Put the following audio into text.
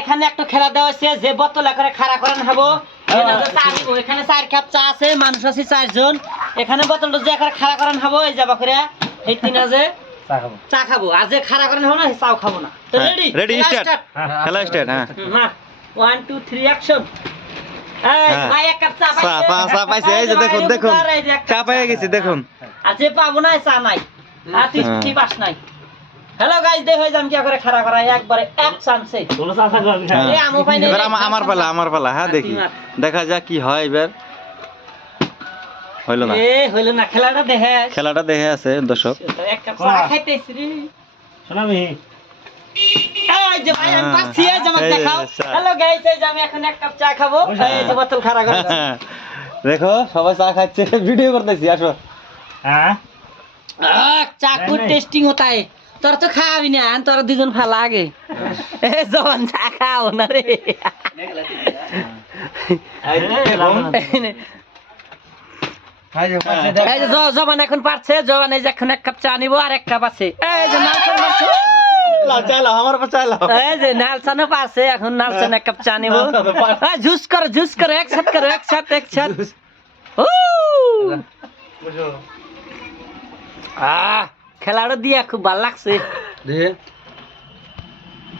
এখানে একটা খেলা দেওয়া হয়েছে যে বোতলে করে খাড়া করেন হবো এখানে 4 কাপ চা আছে মানুষ আছে 4 জন এখানে বোতলটা যে করে খাড়া করেন হবো এই যাবা করে এই তিন আছে চা খাবো আর যে খাড়া করেন হবো না চাও খাবো না তো রেডি রেডি স্টার্ট খেলা স্টার্ট হ্যাঁ 1 2 3 অ্যাকশন এই ভাই এক কাপ চা চা পাইছে এই যে দেখুন দেখুন চা পেয়ে গেছি দেখুন আর যে পাবো না চা নাই আর তুই পাস নাই হ্যালো গাইস দেখ হই যাম কি করে খাড়া করা একবারে এক চান্সে বলো চা খা এই আমো পাই না এবার আমার পালা হ্যাঁ দেখি দেখা যাক কি হয় এবার হইলো না হইলো না খেলাটা দেখে আছে দর্শক এক কাপ চা খাইতেছি রে শোনাবি এই যে ভাই আমি পাচ্ছি এই যে আমাকে দেখাও হ্যালো গাইস এই যে আমি এখন এক কাপ চা খাবো এই যে বোতল খাড়া করেছি দেখো সবাই চা খাচ্ছে ভিডিও করতেছি আসো হ্যাঁ চা কো টেস্টিং होता है তোর তো খাওয়াবি না তোর দুজন ফালা আগে এ জবান চা খাও না রে এই যে জবান এখন পারছে জবান এই যে এখন এক কাপ চা নিব আর এক কাপ আছে এই যে নালচন চাইলো আমার পাশে চাইলো এই যে নালচন পারছে এখন নালচন এক কাপ চা নিব জুস করো একসাথে ও খেলাটা দিয়া খুব ভালো লাগছে